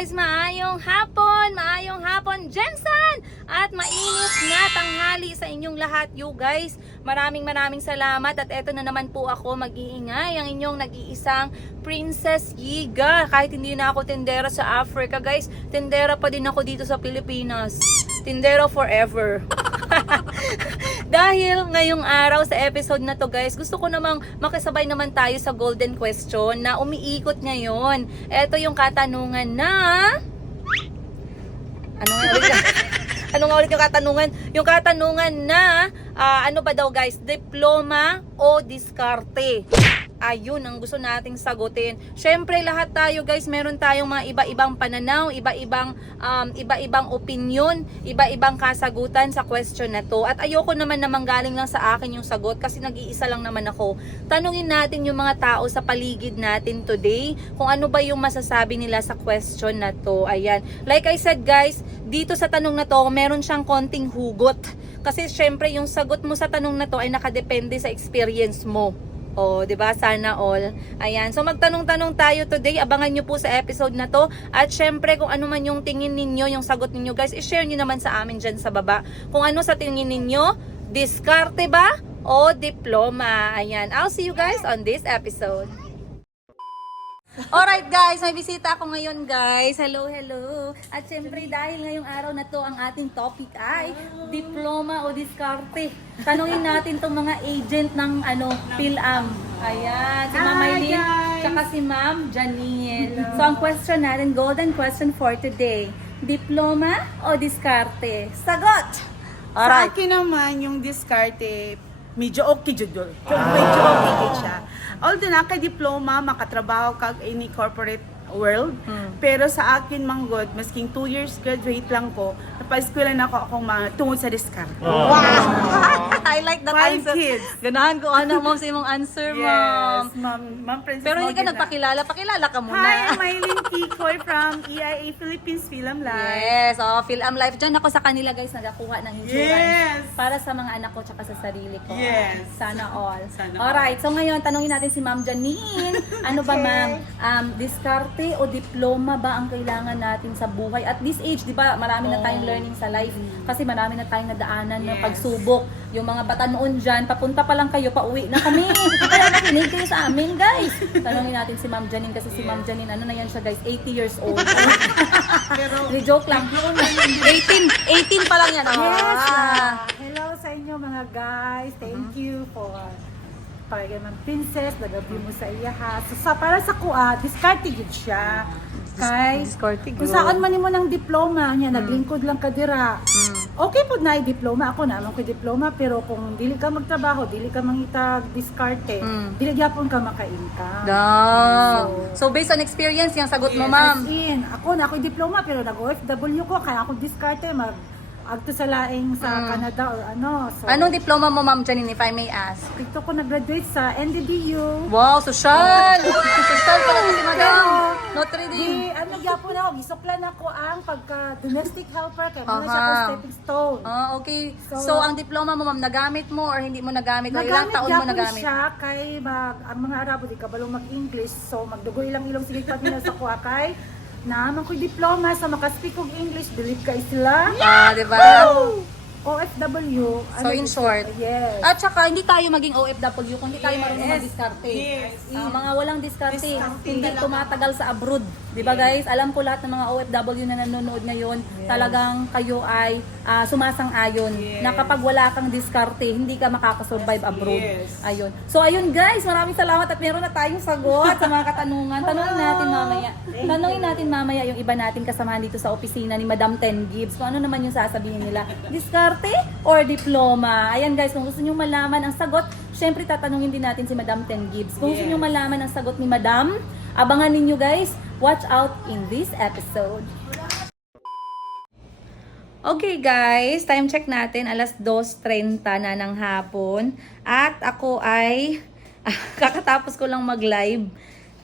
guys, maayong hapon Jensen! At mainit na tanghali sa inyong lahat you guys. Maraming salamat at eto na naman po ako mag-iingay ang inyong nag-iisang Princess Yiga. Kahit hindi na ako tindera sa Africa guys, tindera pa din ako dito sa Pilipinas. Tindera forever. Dahil ngayong araw sa episode na to guys, gusto ko namang makisabay naman tayo sa golden question na umiikot ngayon. Ito yung katanungan na... Ano nga ulit yung katanungan? Yung katanungan na, ano ba daw guys, diploma o diskarte? Ayun ang gusto nating sagutin. Syempre lahat tayo guys, meron tayong mga iba-ibang pananaw, iba-ibang opinion, iba-ibang kasagutan sa question na to. At ayoko naman na manggaling lang sa akin yung sagot kasi nag-iisa lang naman ako. Tanungin natin yung mga tao sa paligid natin today kung ano ba yung masasabi nila sa question na to. Ayan. Like I said guys, dito sa tanong na to, meron siyang konting hugot. Kasi syempre yung sagot mo sa tanong na to ay nakadepende sa experience mo. Oh, 'di ba? Sana all. Ayan. So magtanong-tanong tayo today. Abangan niyo po sa episode na 'to. At syempre kung ano man yung tingin ninyo, yung sagot ninyo, guys, i-share niyo naman sa amin diyan sa baba. Kung ano sa tingin ninyo, diskarte ba o diploma? Ayan. I'll see you guys on this episode. Alright guys, may bisita ako ngayon guys. Hello. At syempre dahil ngayong araw na to ang ating topic ay diploma o diskarte. Tanungin natin tong mga agent ng PhilAm. Ayan, si Ma'am Maylin, tsaka si Ma'am Janine. So ang question natin, golden question for today. Diploma o diskarte? Sagot! Sa akin naman yung diskarte, medyo okay jud. Medyo okay siya. Although naka-diploma, makatrabaho ka in corporate world, pero sa akin manggod, masking 2 years graduate lang ko, napa-eskwela na ako akong mga tungod sa diskarte. Wow! I like that 5 answer. kids. Ganahan ko, ma'am, sa imong answer, ma'am. Yes, Ma'am Princess. Pero hindi ka Morgan. nagpakilala. Pakilala ka muna. Hi, Maylin Kikoy from EIA Philippines Film Live. Yes, PhilAm Life. Diyan ako sa kanila guys, nagakuha ng insurance. Yes. Para sa mga anak ko tsaka sa sarili ko. Yes. Sana all. Sana Alright, so ngayon, tanungin natin si Ma'am Janine. Ano ba ma'am? Diskarte o diploma ba ang kailangan natin sa buhay? At this age, di ba, marami na tayong learning sa life. Kasi marami na tayong nadaanan ng pagsubok. Yung mga bata noon dyan, papunta pa lang kayo, pauwi na kami. Kaya nakinig kayo sa amin, guys. Tanungin natin si Ma'am Janine kasi si Ma'am Janine, ano na yan siya, guys? 80 years old. Pero, Joke lang. 18 pa lang yan. Yes! Hello sa inyo mga guys. Thank you for pagaman princess, nagabi mo sa iya ha. So, para sa kuha, diskarte gid siya. Kay, Diskarte kung gyud. saan man mo ng diploma niya, naglingkod lang ka dira. Okay po na diploma ako naman ko diploma, pero kung dili ka magtrabaho, dili ka mangitag diskarte, dili gyapon ka maka-income. So based on experience, yung sagot mo, As ma'am. in, ako na ako diploma pero nag-OFW ko, kaya ako diskarte agto sa laing sa Canada or ano. So, Anong diploma mo, Ma'am Janine, if I may ask? dito ko nag-graduate sa NDDU. Wow, social! Social pala si Madam. Notre Dame. Di, ano gyapon ako, gisuklan ako ang pagka domestic helper kay mga siya ko stepping stone. Okay. So, ang diploma mo, ma'am, nagamit mo or hindi mo nagamit? O ilang Nagamit taon mo gyapon nagamit? siya kay ang mga Arabo di kabalong mag-English, so magdugo ilang ilong sige pa nila sa kuha kay naman ko diploma sa maka-speak og English, believe kay sila. Di ba? OFW. So, in short. Yes. At saka, hindi tayo maging OFW kung hindi tayo marunong mag-diskarte. Yes. Mga walang diskarte, hindi tumatagal sa abroad. Di ba guys? Alam ko lahat ng mga OFW na nanonood ngayon, talagang kayo ay sumasang-ayon na kapag wala kang diskarte, hindi ka makakasurvive abroad. Yes. Ayun. So ayun guys, maraming salamat at meron na tayong sagot sa mga katanungan. Tanungin natin mamaya yung iba nating kasamahan dito sa opisina ni Madam Ten Gibbs. Kung ano naman yung sasabihin nila. Diskarte or diploma? Ayan guys, kung gusto nyo malaman ang sagot, syempre tatanungin din natin si Madam Ten Gibbs. Kung gusto nyo malaman ang sagot ni Madam, abangan ninyo guys. Watch out in this episode. Okay guys, time check natin, alas 2:30 na ng hapon. At ako ay, kakatapos ko lang mag-live.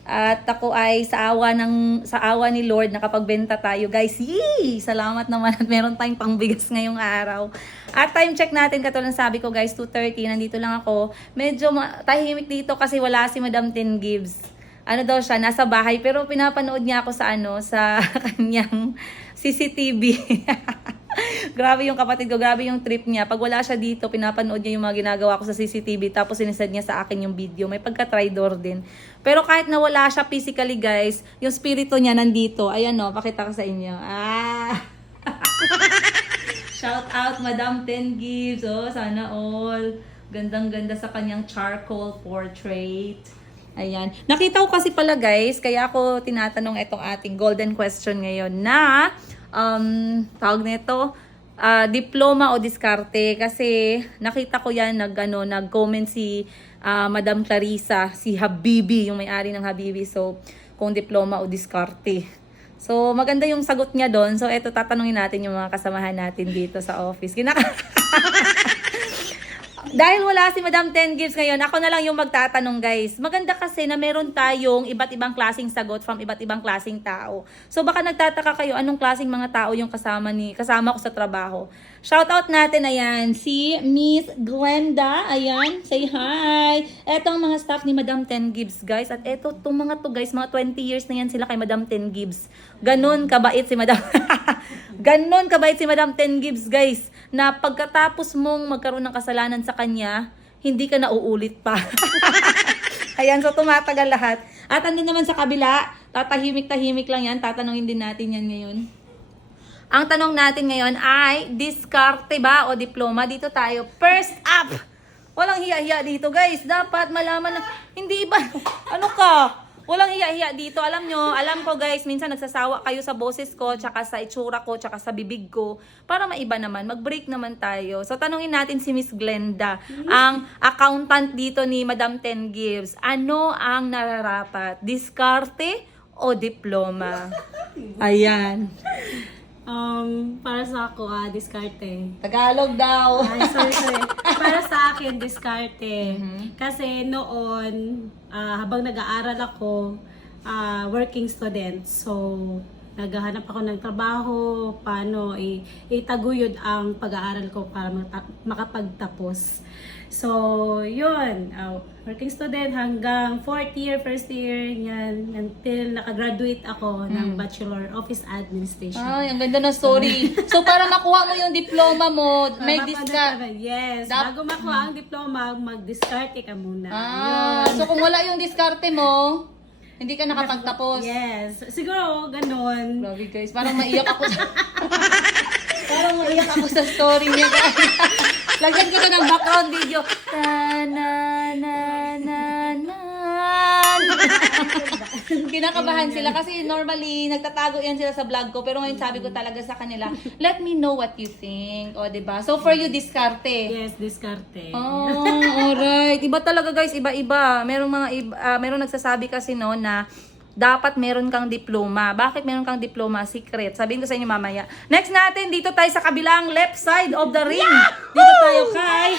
At ako ay sa awa ni Lord nakapagbenta tayo guys. Yee! Salamat naman at meron tayong pangbigas ngayong araw. At time check natin, katulad sabi ko guys, 2:30, nandito lang ako. Medyo tahimik dito kasi wala si Madam Ten Gibbs. ano daw siya, nasa bahay, pero pinapanood niya ako sa sa kanyang CCTV. Grabe yung kapatid ko, grabe yung trip niya. Pag wala siya dito, pinapanood niya yung mga ginagawa ko sa CCTV, tapos sinisend niya sa akin yung video. May pagka-tridor din. Pero kahit na wala siya physically, guys, yung spirito niya nandito. Ayan o, pakita ko sa inyo. Shout out, Madam 10 Gibbs. Oh, sana all. Gandang-ganda sa kanyang charcoal portrait. Ayan. Nakita ko kasi pala, guys, kaya ako tinatanong itong ating golden question ngayon na tawag nito, diploma o diskarte, kasi nakita ko yan nag-comment si Madam Clarissa, si Habibi, yung may-ari ng Habibi. So, kung diploma o diskarte. So, maganda yung sagot niya doon. So, eto, tatanungin natin yung mga kasamahan natin dito sa office. Dahil wala si Madam 10 Gibbs ngayon, ako na lang yung magtatanong, guys. Maganda kasi na meron tayong iba't ibang klaseng sagot from iba't ibang klaseng tao. So baka nagtataka kayo anong klaseng mga tao yung kasama ko sa trabaho. Shout out natin, ayan, si Miss Glenda. Ayan, say hi. Eto ang mga staff ni Madam 10 Gibbs, guys. At eto, itong mga to, guys, mga 20 years na yan sila kay Madam 10 Gibbs. Ganon kabait si Madam Ganon kabait si Madam 10 Gibbs, guys, na pagkatapos mong magkaroon ng kasalanan sa kanya, hindi ka na uulit pa. Ayan, so tumatagal lahat. At andun naman sa kabila, tatahimik-tahimik lang yan. Tatanungin din natin yan ngayon. Ang tanong natin ngayon ay, diskarte ba o diploma? Dito tayo. First up! Walang hiya-hiya dito, guys. Dapat malaman na, hindi iba. Ano ka? Walang hiya-hiya dito. Alam ko, guys, minsan nagsasawa kayo sa boses ko, tsaka sa itsura ko, tsaka sa bibig ko. Para maiba naman, mag-break naman tayo. So, tanungin natin si Miss Glenda, ang accountant dito ni Madam 10 Gibbs. Ano ang nararapat? Diskarte o diploma? Ayan. Para sa ako, diskarte. Tagalog daw. Ay, sorry. Para sa akin, diskarte. Kasi noon, habang nag-aaral ako, working student. So, naghahanap ako ng trabaho, paano itaguyod ang pag-aaral ko para makapagtapos. So, yun. Working student hanggang 4th year, first year, yan, until nakagraduate ako ng Bachelor Office Administration. Ay, ang ganda ng story. So, para makuha mo yung diploma mo, may diskarte. Yes. Bago makuha ang diploma, mag-diskarte ka muna. So kung wala yung diskarte mo, hindi ka nakapagtapos. Yes. Siguro, ganun. Grabe, guys, parang maiyak ako sa parang maiyak ako sa story niya, guys. Lagyan ko na ng background video. Kinakabahan sila kasi normally nagtatago yan sila sa vlog ko, pero ngayon sabi ko talaga sa kanila, let me know what you think. O, diba? So for you, diskarte. Yes, diskarte. Oh, alright. Iba talaga, guys, iba-iba. Merong nagsasabi kasi no na dapat meron kang diploma. Bakit meron kang diploma? Secret. Sabihin ko sa inyo mamaya. Next natin, dito tayo sa kabilang left side of the ring. Dito tayo kay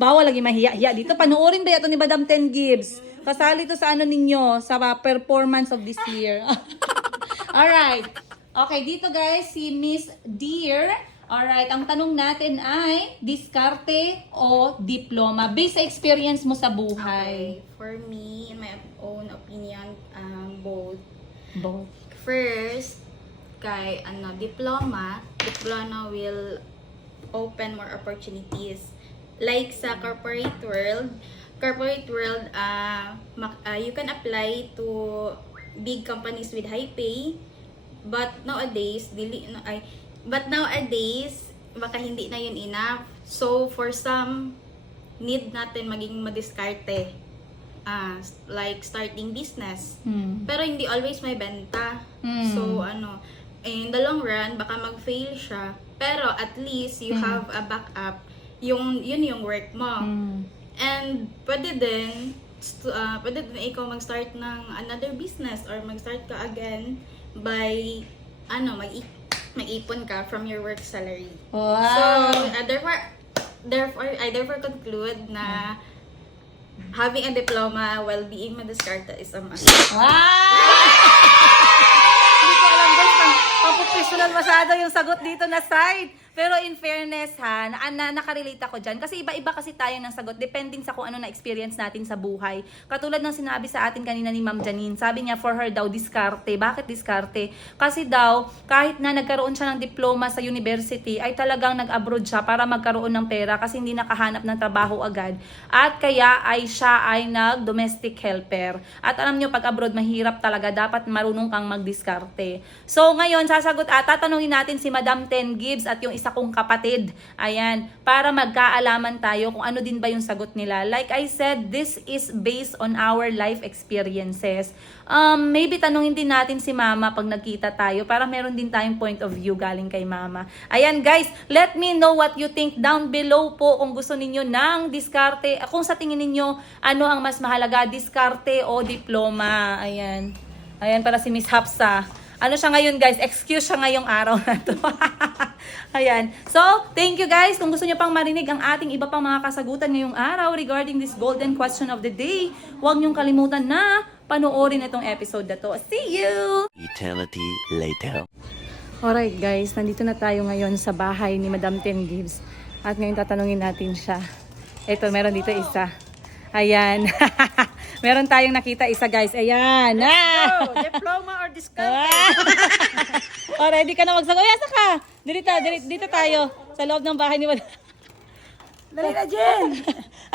bawal lagi mahiya-hiya dito. Panoorin ba ito ni Madam 10 Gibbs? Kasali to sa ninyo, sa performance of this year. Alright. Okay, dito guys, si Miss Dear. Alright, ang tanong natin ay, diskarte o diploma? Based sa experience mo sa buhay. Okay. For me, in my own opinion, both. Both. First, kay diploma will open more opportunities. Like sa corporate world, you can apply to big companies with high pay, but nowadays, baka hindi na yun enough. So, for some, need natin maging madiskarte. Like starting business. Pero hindi always may benta. So, in the long run, baka mag-fail siya. Pero at least, you have a backup. Yun yung work mo. And pwede din ikaw mag-start ng another business or mag-start ka again by, mag-ipon ka from your work salary. Wow. So, I therefore conclude na having a diploma while being madiskarte is a must. Wow! Hindi ko alam, guys, pang-professional masyado yung sagot dito na side. Pero in fairness ha, nakarelate ako dyan. Kasi iba-iba kasi tayo ng sagot depending sa kung ano na-experience natin sa buhay. Katulad ng sinabi sa atin kanina ni Ma'am Janine, sabi niya for her daw, diskarte. Bakit diskarte? Kasi daw, kahit na nagkaroon siya ng diploma sa university, ay talagang nag-abroad siya para magkaroon ng pera kasi hindi nakahanap ng trabaho agad. At kaya ay siya ay nag-domestic helper. At alam nyo, pag abroad, mahirap talaga. Dapat marunong kang magdiskarte. So ngayon, tatanungin natin si Madam Ten Gibbs at yung isa kong kapatid. Ayan, para magkaalaman tayo kung ano din ba yung sagot nila. Like I said, this is based on our life experiences. Maybe tanungin din natin si Mama pag nagkita tayo para meron din tayong point of view galing kay Mama. Ayan guys, let me know what you think down below po kung gusto ninyo ng diskarte. Kung sa tingin ninyo, ano ang mas mahalaga, diskarte o diploma. Ayan. Ayan para si Miss Hapsa. Ano siya ngayon guys? Excuse siya ngayong araw na to. Ayan. So, thank you guys. Kung gusto niyo pang marinig ang ating iba pang mga kasagutan ngayong araw regarding this golden question of the day, huwag niyong kalimutan na panoorin itong episode na to. See you! Eternity later. Alright guys, nandito na tayo ngayon sa bahay ni Madam Ten Gibbs. At ngayon tatanungin natin siya. Ito, meron dito isa. Ayan. Meron tayong nakita isa guys. Ayan. Diploma or diskarte? Oh, ready ka na magsagot? Ayan, saka. Dito tayo. Sa loob ng bahay ni Madam. Dali na, Jen!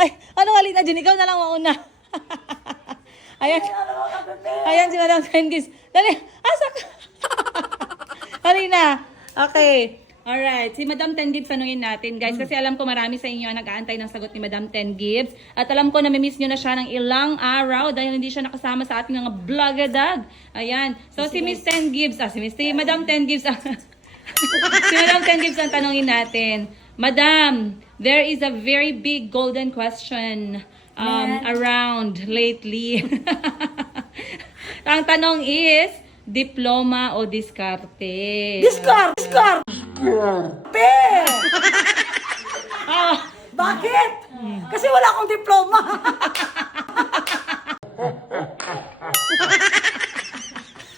Ay, ano halina dyan? Ikaw na lang mauna. Ayan. Ayan si Madam Ten Gibbs. Dali. Asa ka? Halina. Okay. Alright, si Madam Ten Gibbs tanungin natin guys kasi alam ko marami sa inyo ang nag-aantay ng sagot ni Madam Ten Gibbs at alam ko na miss nyo na siya ng ilang araw dahil hindi siya nakasama sa ating mga vlogadag. Ayan, so si Miss Ten Gibbs, si Madam Ten Gibbs, si Madam Ten Gibbs ang tanungin natin. Madam, there is a very big golden question around lately. Ang tanong is, diploma o diskarte? Diskarte! Bakit? Kasi wala akong diploma.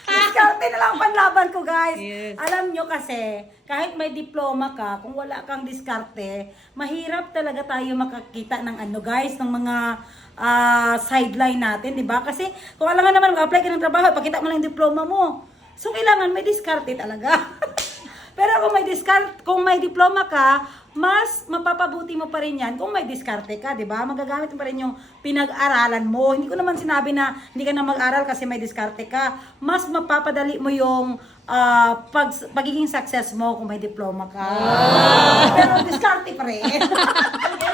Diskarte na lang ang panlaban ko, guys. Yes. Alam nyo kasi, kahit may diploma ka, kung wala kang diskarte, mahirap talaga tayo makakita ng guys, ng mga sideline natin, di ba? Kasi kung alam nga naman, mag-apply ka ng trabaho, pakita mo lang yung diploma mo. So, kailangan may diskarte talaga. Pero kung may diploma ka, mas mapapabuti mo pa rin yan kung may diskarte ka, di ba? Magagamit mo pa rin yung pinag-aralan mo. Hindi ko naman sinabi na hindi ka na mag-aral kasi may diskarte ka. Mas mapapadali mo yung pagiging success mo kung may diploma ka. Pero diskarte pa rin.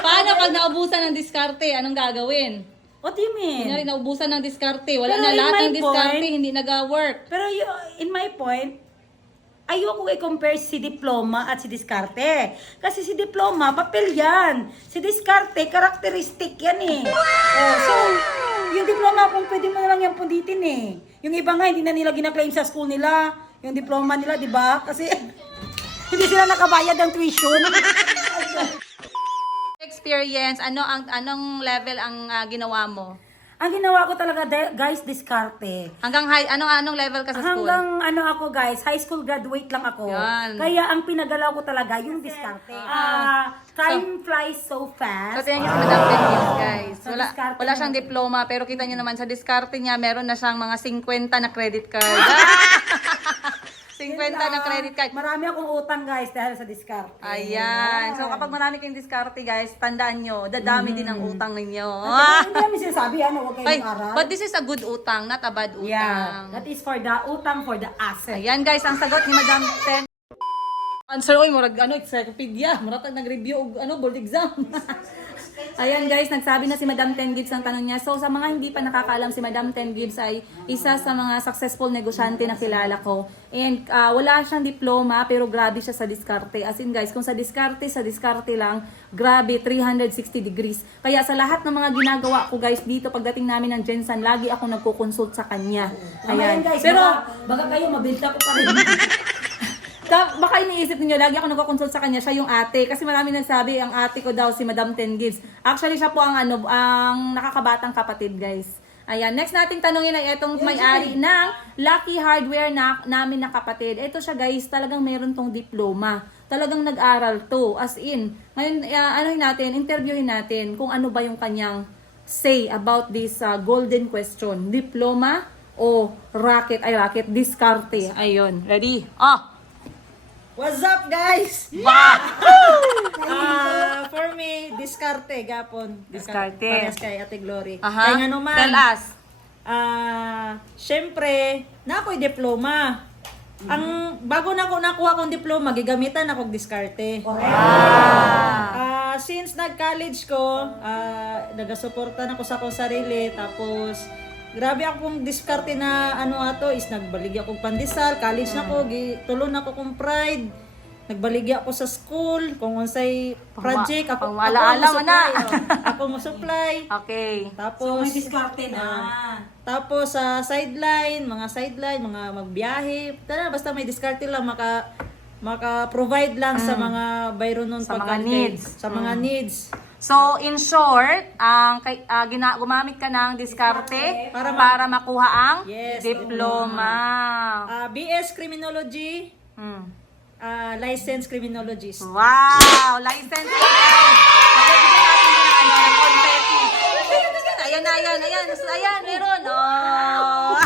Paano pag naubusan ng diskarte? Anong gagawin? What do you mean? Kunyari, naubusan ng diskarte. Wala Pero na in lahat my ng diskarte, point- hindi nag-work. Pero in my point, ayoko i-compare si diploma at si diskarte. Kasi si diploma, papel yan. Si diskarte, karakteristik yan eh. Oh, so, yung diploma, kung pwede mo na lang yan punditin eh. Yung iba nga, hindi na nila gina-claim sa school nila. Yung diploma nila, di ba? Kasi hindi sila nakabayad ng tuition. Experience, anong level ang ginawa mo? Ang ginawa ko talaga, guys, diskarte. Hanggang anong level ka sa school? Hanggang ako guys, high school graduate lang ako. Yan. Kaya ang pinagalaw ko talaga yung diskarte. Time flies so fast. So, tingnan niyo si Madam Ten Gibbs, guys. Sa Wala diskarte siyang diploma, pero kita niyo naman sa diskarte niya, meron na siyang mga 50 na credit card. 50 na credit card. Marami akong utang guys dahil sa diskarte. Ayan. So, kapag marami kayong diskarte, guys, tandaan nyo, dadami din ang utang ninyo. Hindi namin sinasabi, huwag Ay, kayong aral. but this is a good utang, not a bad utang. Yeah, that is for the utang for the asset. Ayan guys, ang sagot ni Madam Ten. Answer, oy, murag encyclopedia, murag nag-review og board exam. Ayan guys, nagsabi na si Madam Ten Gibbs ang tanong niya. So sa mga hindi pa nakakaalam, si Madam Ten Gibbs ay isa sa mga successful negosyante na kilala ko. And wala siyang diploma pero grabe siya sa diskarte. As in guys, kung sa diskarte lang, grabe 360 degrees. Kaya sa lahat ng mga ginagawa ko guys dito pagdating namin ng Jensen, lagi ako nagko-consult sa kanya. Ayan guys, Pero baka kayo mabilta ko pa rin. baka iniisip niyo lagi ako nagko-consult sa kanya, siya yung ate. Kasi marami nagsabi, ang ate ko daw si Madam Ten Gibbs. Actually, siya po ang ang nakakabatang kapatid, guys. Ayan, next nating tanungin ay etong may-ari ng Lucky Hardware na namin na kapatid. Ito siya, guys, talagang meron tong diploma. talagang nag-aral to. As in, ngayon, interviewin natin kung ano ba yung kanyang say about this golden question. Diploma o racket, diskarte. Ayun, ready? What's up, guys? Ba! For me, diskarte, gapon. Diskarte. Parehas kay Ate Glory. Aha. Kaya nga naman, Tell us. syempre, na ako'y diploma. Ang bago na ako nakuha kong diploma, gigamitan ako diskarte. Since nag-college ko, nagasuportan ako sa akong sarili, tapos grabe akong diskarte na is nagbaligya akong pandesal, college na ko, tulon ako kong pride. Nagbaligya ako sa school, kung unsay project, ako pangwala-alang na. Ako mo supply. Okay. Tapos, May diskarte na. tapos sa sideline, mga magbiyahe, basta may diskarte lang, maka-provide lang sa mga bayro nun Sa mga needs. Sa mga needs. So, in short, gumamit ka ng diskarte para makuha ang Yes, diploma. BS Criminology, Licensed Criminologist. Wow! License po, guys! Pagbibigyan natin ng confetti. Ayan, meron. Oh.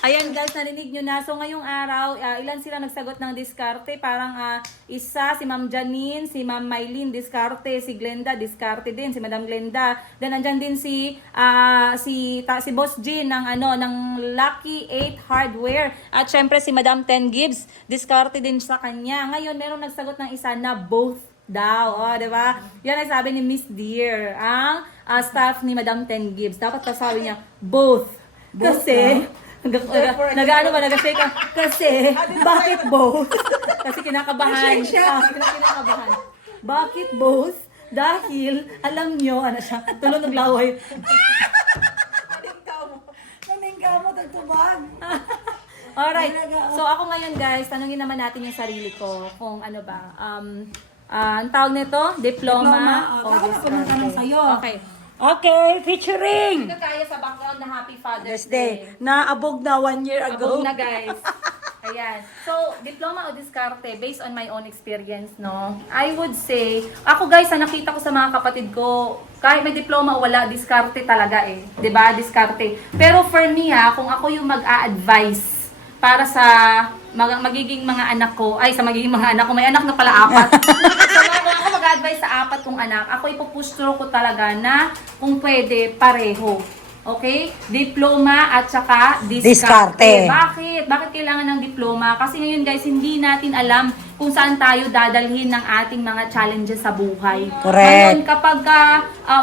Ayan guys, narinig nyo na. So ngayong araw, ilan sila nagsagot ng diskarte? Parang isa, si Ma'am Janine, si Ma'am Mylene diskarte, si Glenda diskarte din, si Madam Glenda. Then andyan din si Boss Jean ng Lucky 8 Hardware. At syempre si Madam 10 Gibbs, diskarte din sa kanya. Ngayon meron nagsagot ng isa na both daw. Oh, 'di ba? Yan ay sabi ni Miss Dear, ang staff ni Madam 10 Gibbs. Dapat kasabi niya both. Kasi nag-shake ka. Kasi, bakit both? Kasi kinakabahan. Kinakabahan. Bakit both? Dahil, alam nyo, tulog ng laway. Kamingka mo, tagtubag. Alright. So, ako ngayon, guys, tanungin naman natin yung sarili ko kung ano ba. Ang tawag nito, diploma o Ako na tanong sa'yo. Okay. Okay, featuring Hindi kaya sa background na Happy Father's Day. Day. Naabog na 1 year Abog ago. na guys. Ayan. So, diploma o diskarte, based on my own experience, no? I would say, ako guys, nakita ko sa mga kapatid ko, kahit may diploma o wala, diskarte talaga eh. 'Di ba? Diskarte. Pero for me kung ako yung mag-a-advise para sa magiging mga anak ko, may anak na pala 4. So, kung ako mag-advise sa 4 kong anak, ako ipupush through ko talaga na kung pwede, pareho. Okay? Diploma at saka diskarte. Bakit? Bakit kailangan ng diploma? Kasi ngayon guys, hindi natin alam kung saan tayo dadalhin ng ating mga challenges sa buhay. Ngayon, kapag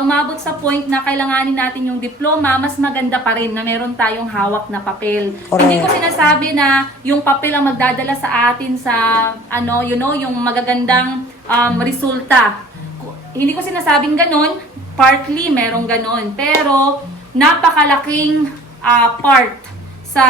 umabot sa point na kailanganin natin yung diploma, mas maganda pa rin na meron tayong hawak na papel. Hindi ko sinasabi na yung papel ang magdadala sa atin sa, yung magagandang resulta. Hindi ko sinasabing ganon. Partly, merong ganon. Pero, napakalaking part sa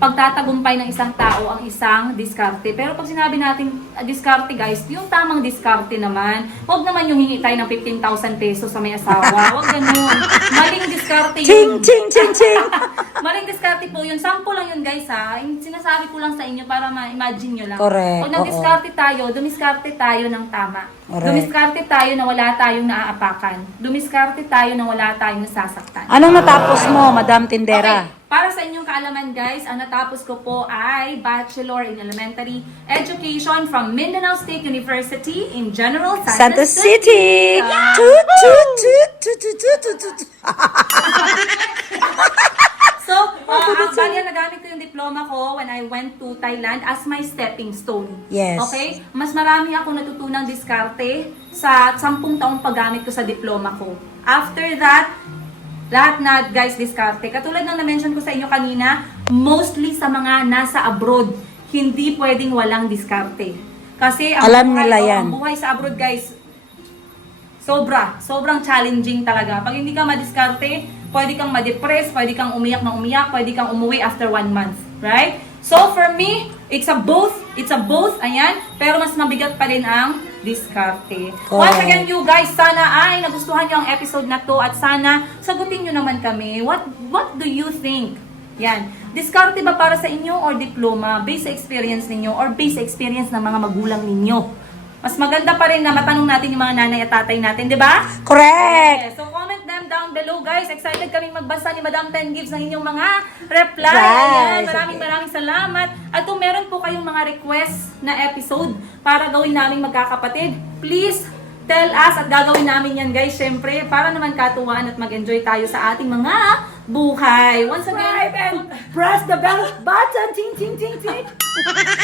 pagtatagumpay ng isang tao ang isang diskarte. Pero pag sinabi natin diskarte guys, yung tamang diskarte naman, huwag naman yung hingi tayo ng 15,000 pesos sa may asawa. Huwag ganun. Maling diskarte yun. Ching! Maling diskarte po yun. Sample lang yun guys Sinasabi ko lang sa inyo para ma-imagine nyo lang. Correct. Pag nag-diskarte tayo, dumiskarte tayo ng tama. Correct. Dumiskarte tayo na wala tayong naaapakan. Dumiskarte tayo na wala tayong nasasaktan. Anong natapos mo, Madam Tindera? Okay. Para sa inyong kaalaman guys, ang natapos ko po ay Bachelor in Elementary Education from Mindanao State University in General Santos City. So, actually, nagamit ko yung diploma ko when I went to Thailand as my stepping stone. Yes. Okay? Mas marami akong natutunang diskarte sa 10 taong paggamit ko sa diploma ko. After that, lahat na guys diskarte. Katulad ng na-mention ko sa inyo kanina, mostly sa mga nasa abroad, hindi pwedeng walang diskarte. Kasi ang buhay sa abroad guys, sobrang challenging talaga. Pag hindi ka madiskarte, pwede kang ma-depress, pwede kang umiyak, pwede kang umuwi after 1 month. Right? So for me, it's a both, ayan, pero mas mabigat pa rin ang diskarte. Once again, you guys, sana ay nagustuhan nyo ang episode na to at sana sagutin nyo naman kami. What do you think? Yan. Diskarte ba para sa inyo or diploma? Based sa experience ninyo or based sa experience ng mga magulang ninyo? Mas maganda pa rin na matanong natin yung mga nanay at tatay natin, di ba? Correct! Yes. So comment them down below, guys. Excited kaming magbasa ni Madam Ten Gives ng inyong mga reply. Yes. Ayan, maraming salamat. At kung meron po kayong mga request na episode para gawin naming magkakapatid, please tell us at gagawin namin yan, guys. Syempre, para naman katuwaan at mag-enjoy tayo sa ating mga buhay. Once again, And press the bell button. Ting, ting, ting, ting.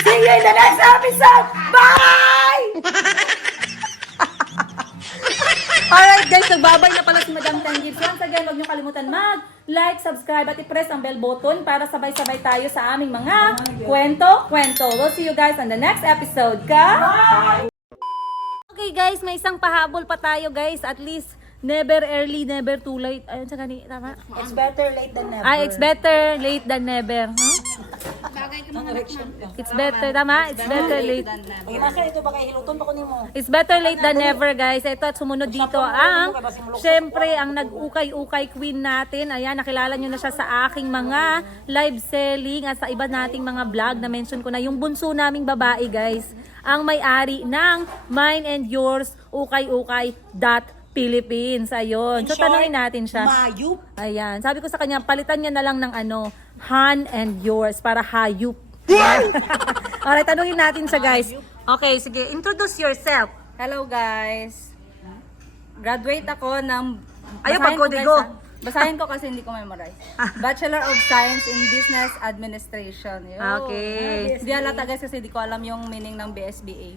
See you in the next episode. Bye! alright guys, nagbabay na pala si Madam Ten Gives. Once again, huwag niyo kalimutan mag-like, subscribe at i-press ang bell button para sabay-sabay tayo sa aming mga kwento-kwento. We'll see you guys on the next episode. Okay guys, may isang pahabol pa tayo guys. At least, never early, never too late. Ayun sa gani, tama? It's better late than never. Ay, it's better late than never. Huh? It's better, tama? It's better late. Ay, nasa ito ba kay hiluton pa ko nimo? It's better late than never, guys. Ito at sumunod dito ang, syempre, ang nag-ukay-ukay queen natin. Ayan, nakilala nyo na siya sa aking mga live selling at sa iba nating mga vlog na mention ko na yung bunso naming babae, guys. Ang may-ari ng Mine and Yours ukay-ukay.Philippines. Ayun. So, tanungin natin siya. Mayup. Ayan. Sabi ko sa kanya, palitan niya na lang ng Han and Yours para hayup. Alright, tanungin natin siya, guys. Okay, sige. Introduce yourself. Hello guys. Graduate ako ng Ayaw, basahin pagkodigo. ko, guys, basahin ko kasi hindi ko memorize. Bachelor of Science in Business Administration. Yun. Okay. Hindi halata guys kasi hindi ko alam yung meaning ng BSBA.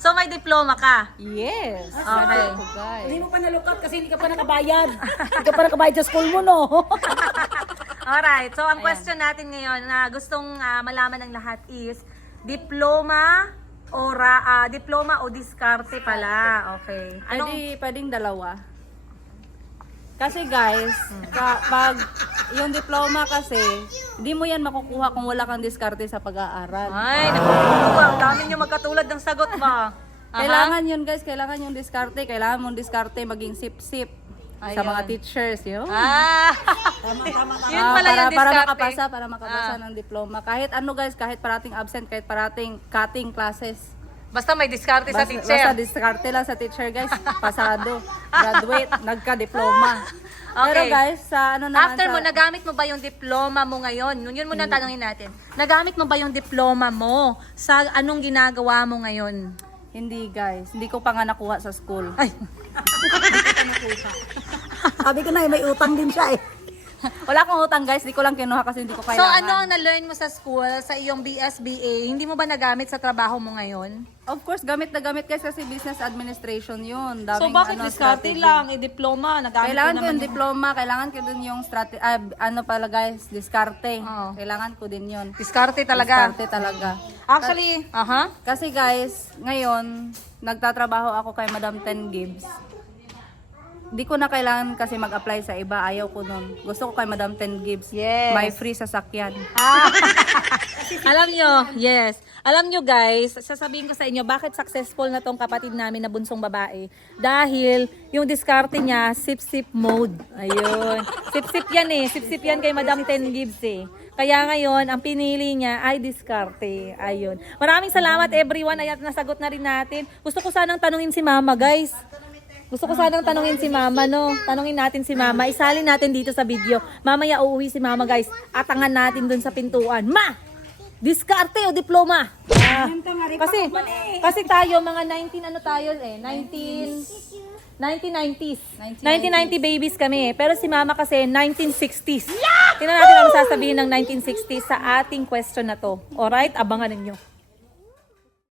So, may diploma ka? Yes. Okay. Ako guys. Hindi mo pa nalukat kasi hindi ka pa nakabayad. Hindi ka pa nakabayad sa school mo, no? Alright. So, ang question natin ngayon na gustong malaman ng lahat is, diploma o diskarte pala. Okay. Pwedeng dalawa. Kasi guys, pag yung diploma kasi, hindi mo yan makukuha kung wala kang diskarte sa pag-aaral. Ay, nakukuha. Ang dami nyo magkatulad ng sagot mo. Kailangan yun guys, kailangan yung diskarte. Kailangan mong diskarte maging sip-sip sa mga teachers. Yun. Yun pala yung diskarte. Para makapasa ng diploma. Kahit ano guys, kahit parating absent, kahit parating cutting classes. Basta may diskarte sa teacher. Basta diskarte lang sa teacher guys. Pasado. Graduate. Nagka-diploma. Pero Okay. guys, sa ano naman After mo, nagamit mo ba yung diploma mo ngayon? Yun muna tanongin natin. Nagamit mo ba yung diploma mo sa anong ginagawa mo ngayon? Hindi guys. Hindi ko pa nga nakuha sa school. Ay, Sabi ko na, may utang din siya eh. Wala akong utang guys. Hindi ko lang kinuha kasi hindi ko so kailangan. ano ang na-learn mo sa school, sa iyong BSBA, hindi mo ba nagamit sa trabaho mo ngayon? Of course, gamit na gamit guys kasi business administration yun. So Daming, bakit diskarte strategy. lang, diploma, nagamit Kailangan mo ko naman yung diploma, kailangan ko din yung diskarte. Oo. Kailangan ko din yun. Diskarte talaga. Diskarte talaga. Actually, Kasi guys, ngayon, nagtatrabaho ako kay Madam Ten Gibbs. Di ko na kailangan kasi mag-apply sa iba. Ayaw ko nun. Gusto ko kay Madam Ten Gibbs. Yes. May free sasakyan. Alam nyo, yes. Alam nyo guys, sasabihin ko sa inyo, bakit successful na tong kapatid namin na bunsong babae? Dahil yung diskarte niya, sip-sip mode. Ayun. Sip-sip yan eh. Sip-sip yan kay Madam Ten Gibbs eh. Kaya ngayon, ang pinili niya ay diskarte. Ayun. Maraming salamat everyone. Ayan, nasagot na rin natin. Gusto ko sanang tanungin si Mama guys. Gusto ko sanang tanungin si Mama, no? Tanungin natin si Mama. Isalin natin dito sa video. Mamaya uuwi si Mama, guys. Atangan natin dun sa pintuan. Ma! Diskarte o diploma? Kasi tayo, mga 1990s. 1990 babies kami. Pero si Mama kasi, 1960s. Tingnan natin ang sasabihin ng 1960s sa ating question na to. Alright? Abangan ninyo.